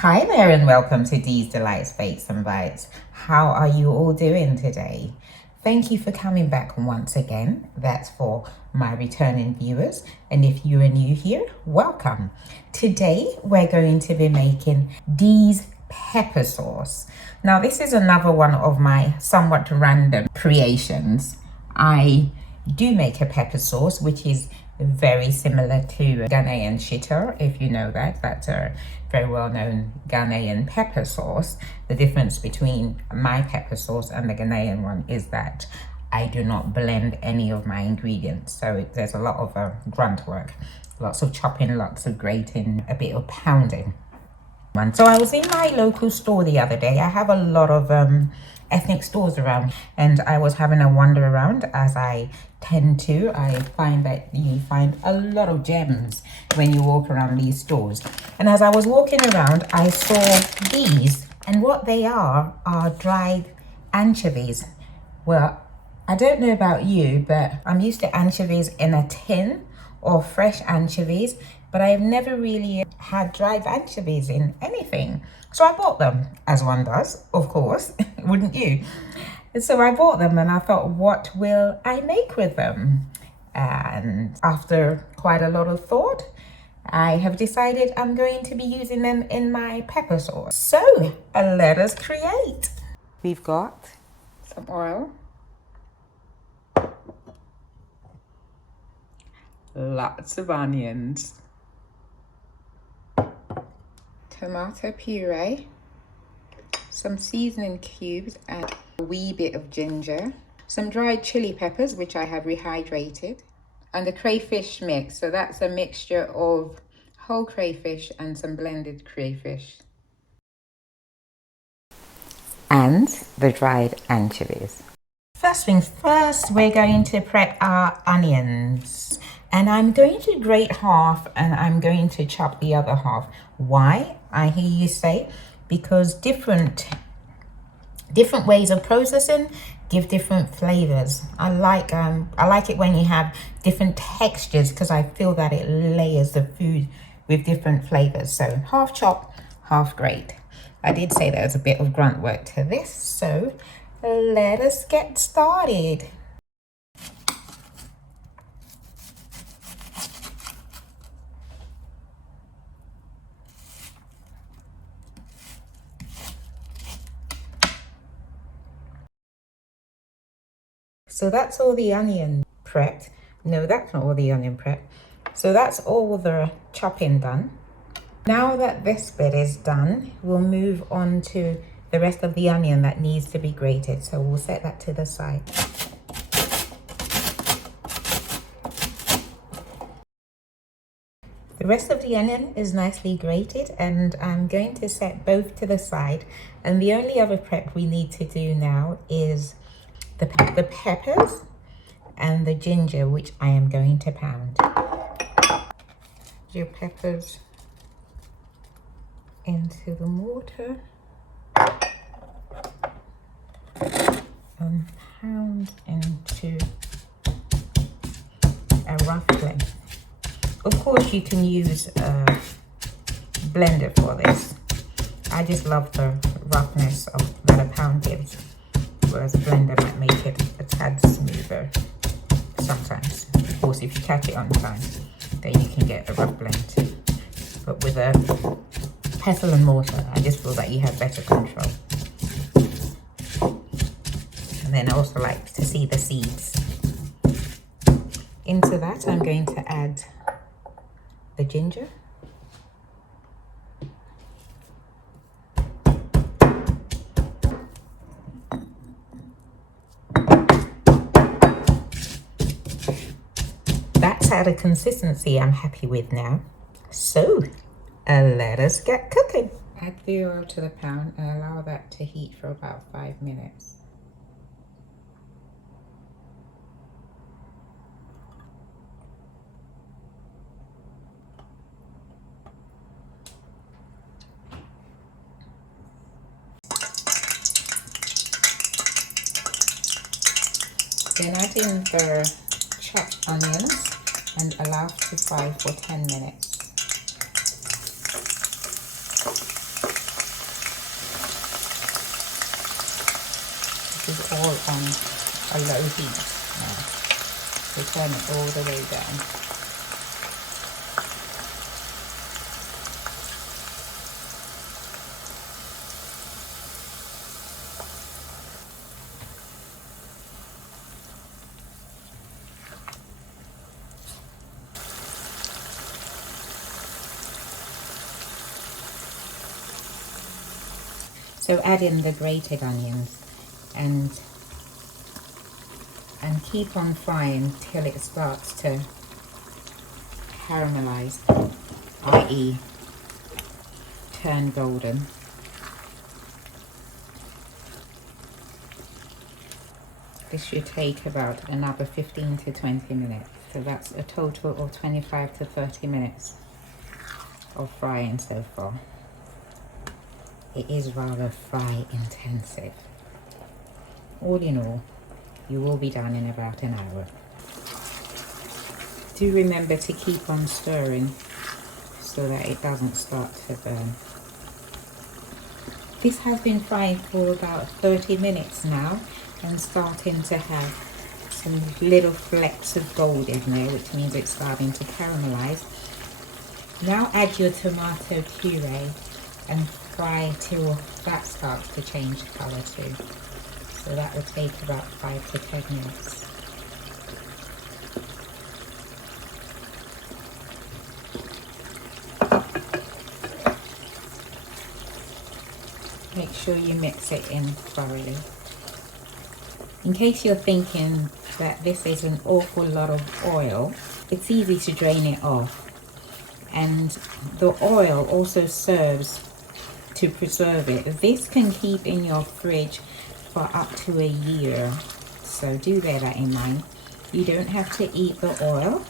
Hi there and welcome to Dee's Delights, Bakes and Bites. How are you all doing today? Thank you for coming back once again. That's for my returning viewers. And if you are new here, welcome. Today we're going to be making Dee's pepper sauce. Now this is another one of my somewhat random creations. I do make a pepper sauce which is very similar to Ghanaian shitter, if you know that. That's a very well-known Ghanaian pepper sauce. The difference between my pepper sauce and the Ghanaian one is that I do not blend any of my ingredients, so there's a lot of grunt work, lots of chopping, lots of grating, a bit of pounding. So I was in my local store the other day. I have a lot of ethnic stores around, and I was having a wander around, as I tend to. I find that you find a lot of gems when you walk around these stores. And as I was walking around, I saw these, and what they are dried anchovies. Well, I don't know about you, but I'm used to anchovies in a tin or fresh anchovies, but I've never really had dried anchovies in anything. So I bought them, as one does, of course, wouldn't you? And so I bought them and I thought, what will I make with them? And after quite a lot of thought, I have decided I'm going to be using them in my pepper sauce. So let us create. We've got some oil, lots of onions, tomato puree, some seasoning cubes, and a wee bit of ginger, some dried chili peppers which I have rehydrated, and a crayfish mix. So that's a mixture of whole crayfish and some blended crayfish, and the dried anchovies. First things first, we're going to prep our onions, and I'm going to grate half and I'm going to chop the other half. Why? I hear you say, because different ways of processing give different flavors. I like it when you have different textures, because I feel that it layers the food with different flavors. So half chop, half grate. I did say there was a bit of grunt work to this, so let us get started. So that's all the onion prepped. No, that's not all the onion prepped. So that's all the chopping done. Now that this bit is done, we'll move on to the rest of the onion that needs to be grated. So we'll set that to the side. The rest of the onion is nicely grated, and I'm going to set both to the side. And the only other prep we need to do now is the peppers and the ginger, which I am going to pound. Your peppers into the mortar and pound into a rough blend. Of course, you can use a blender for this. I just love the roughness that a pound gives, whereas a blender might make it a tad smoother sometimes. Of course, if you catch it on time, then you can get a rough blend. But with a pestle and mortar, I just feel that you have better control. And then I also like to see the seeds. Into that, I'm going to add the ginger. That's at a consistency I'm happy with now. So let us get cooking. Add the oil to the pan and allow that to heat for about 5 minutes. Then add in the chopped onions and allow to fry for 10 minutes. it on a low heat now. So turn it all the way down. So add in the grated onions and keep on frying till it starts to caramelize, i.e. turn golden. This should take about another 15 to 20 minutes. So that's a total of 25 to 30 minutes of frying so far. It is rather fry intensive. All in all, you will be done in about an hour. Do remember to keep on stirring so that it doesn't start to burn. This has been frying for about 30 minutes now and starting to have some little flecks of gold in there, which means it's starting to caramelize. Now add your tomato puree and fry till that starts to change colour too. So that will take about 5 to 10 minutes. Make sure you mix it in thoroughly. In case you're thinking that this is an awful lot of oil, it's easy to drain it off. And the oil also serves to preserve it. This can keep in your fridge for up to a year, so do bear that in mind. You don't have to eat the oil.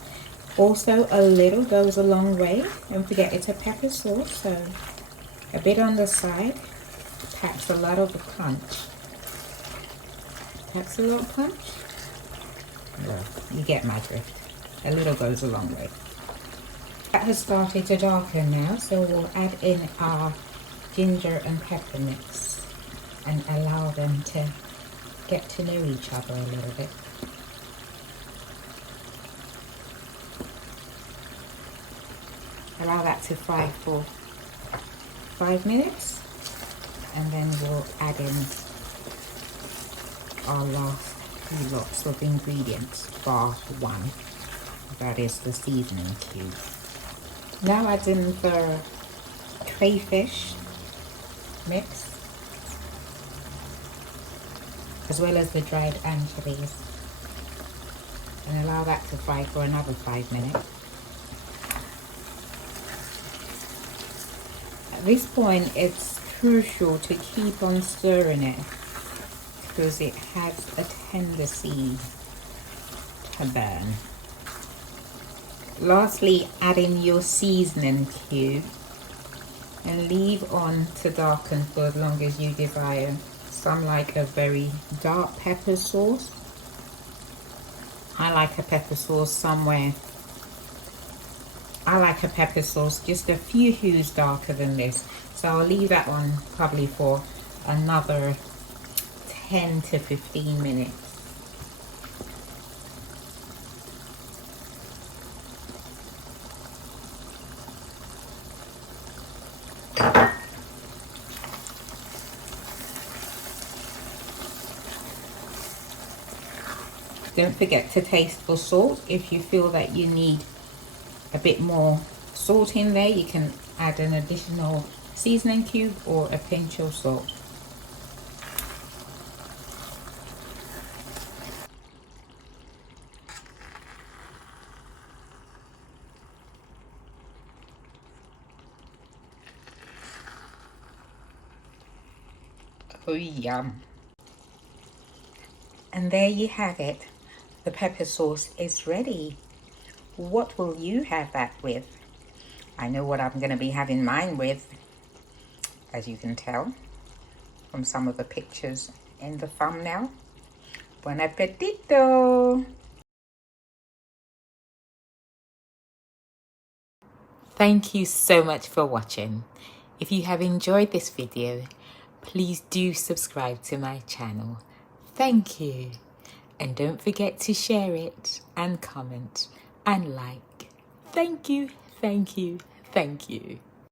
Also, a little goes a long way. Don't forget it's a pepper sauce, so a bit on the side packs a lot of punch. Packs a lot of punch? Well, you get my drift. A little goes a long way. That has started to darken now, so we'll add in our ginger and pepper mix and allow them to get to know each other a little bit. Allow that to fry for 5 minutes and then we'll add in our last few lots of ingredients, bar one, that is the seasoning cube. Now add in the crayfish mix, as well as the dried anchovies, and allow that to fry for another 5 minutes. At this point, it's crucial to keep on stirring it because it has a tendency to burn. Lastly, add in your seasoning cube and leave on to darken for as long as you desire. Some like a very dark pepper sauce. I like a pepper sauce just a few hues darker than this. So I'll leave that on probably for another 10 to 15 minutes. Don't forget to taste for salt. If you feel that you need a bit more salt in there, you can add an additional seasoning cube or a pinch of salt. Oh, yum. And there you have it. The pepper sauce is ready. What will you have that with? I know what I'm going to be having mine with, as you can tell from some of the pictures in the thumbnail. Buon appetito! Thank you so much for watching. If you have enjoyed this video, please do subscribe to my channel. Thank you. And don't forget to share it and comment and like. Thank you, thank you, thank you.